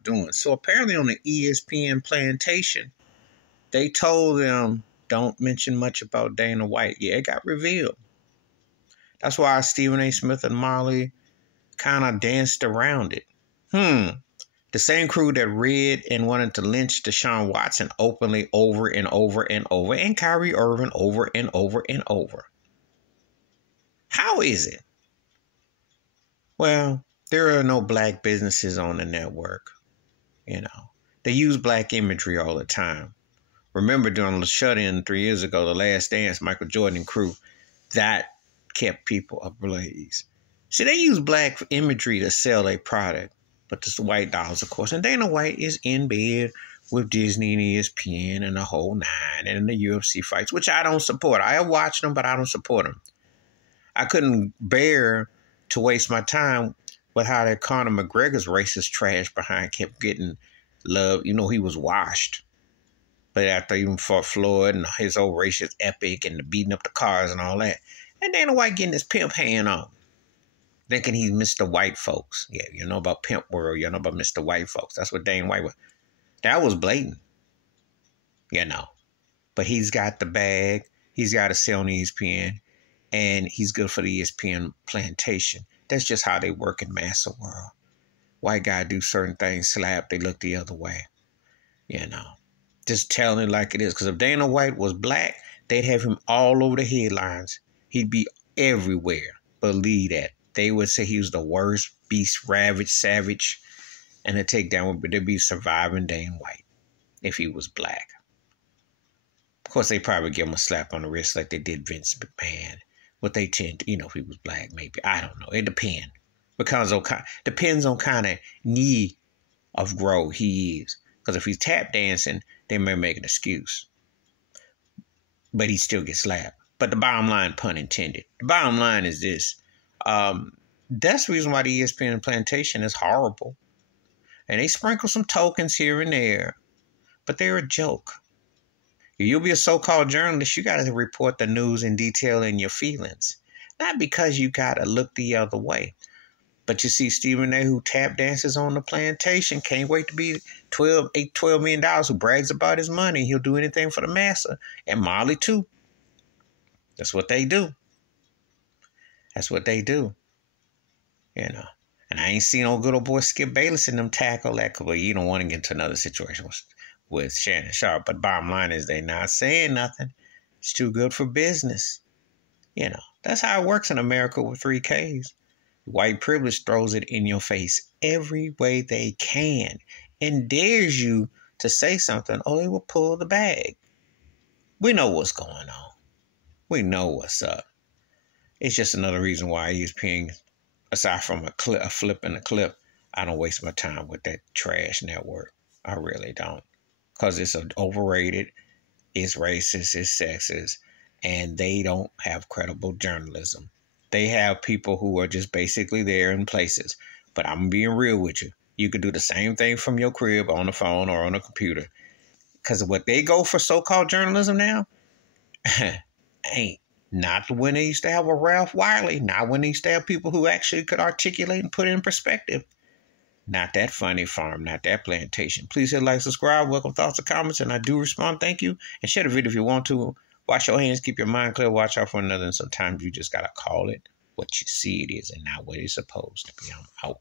about doing. So apparently on the ESPN Plantation, they told them, don't mention much about Dana White. Yeah, it got revealed. That's why Stephen A. Smith and Molly kind of danced around it. The same crew that read and wanted to lynch Deshaun Watson openly over and over and over, and Kyrie Irving over and over and over. How is it? Well, there are no black businesses on the network. You know, they use black imagery all the time. Remember during the shut-in 3 years ago, The Last Dance, Michael Jordan crew, that kept people ablaze. See, they use black imagery to sell their product, but it's the white dollars, of course. And Dana White is in bed with Disney and ESPN and the whole nine and the UFC fights, which I don't support. I have watched them, but I don't support them. I couldn't bear to waste my time with how that Conor McGregor's racist trash behind kept getting love. You know, he was washed. But after he even fought Floyd and his old racist epic and the beating up the cars and all that. And Dana White getting his pimp hand on. Thinking he's Mr. White folks. Yeah, you know about Pimp World. You know about Mr. White folks. That's what Dana White was. That was blatant. You know. But he's got the bag. He's got a sell on ESPN. And he's good for the ESPN Plantation. That's just how they work in massa world. White guy do certain things, slap, they look the other way. You know. Just telling it like it is. Because if Dana White was black, they'd have him all over the headlines. He'd be everywhere. Believe that. They would say he was the worst beast, ravaged, savage. And the takedown would be surviving Dana White if he was black. Of course, they probably give him a slap on the wrist like they did Vince McMahon. What they tend to, if he was black, maybe. I don't know. It depends. Depends on kind of knee of growth he is. Because if he's tap dancing, they may make an excuse. But he still gets slapped. But the bottom line, pun intended. The bottom line is this. That's the reason why the ESPN Plantation is horrible. And they sprinkle some tokens here and there. But they're a joke. If you'll be a so-called journalist, you got to report the news in detail in your feelings. Not because you got to look the other way. But you see Stephen A. who tap dances on the plantation, can't wait to be $12 million, who brags about his money. He'll do anything for the massa. And Molly, too. That's what they do. That's what they do. And I ain't seen old good old boy Skip Bayless in them tackle that. Well, you don't want to get into another situation with Shannon Sharp. But bottom line is they not saying nothing. It's too good for business. That's how it works in America with 3Ks. White privilege throws it in your face every way they can and dares you to say something, or they will pull the bag. We know what's going on. We know what's up. It's just another reason why ESPN, aside from a flip and a clip, I don't waste my time with that trash network. I really don't. Because it's overrated, it's racist, it's sexist, and they don't have credible journalism. They have people who are just basically there in places. But I'm being real with you. You could do the same thing from your crib on the phone or on a computer. Because what they go for so-called journalism now ain't not when they used to have a Ralph Wiley. Not when they used to have people who actually could articulate and put it in perspective. Not that funny farm, not that plantation. Please hit like, subscribe, welcome thoughts and comments, and I do respond. Thank you. And share the video if you want to. Wash your hands, keep your mind clear, watch out for another. And sometimes you just got to call it what you see it is and not what it's supposed to be. I'm out.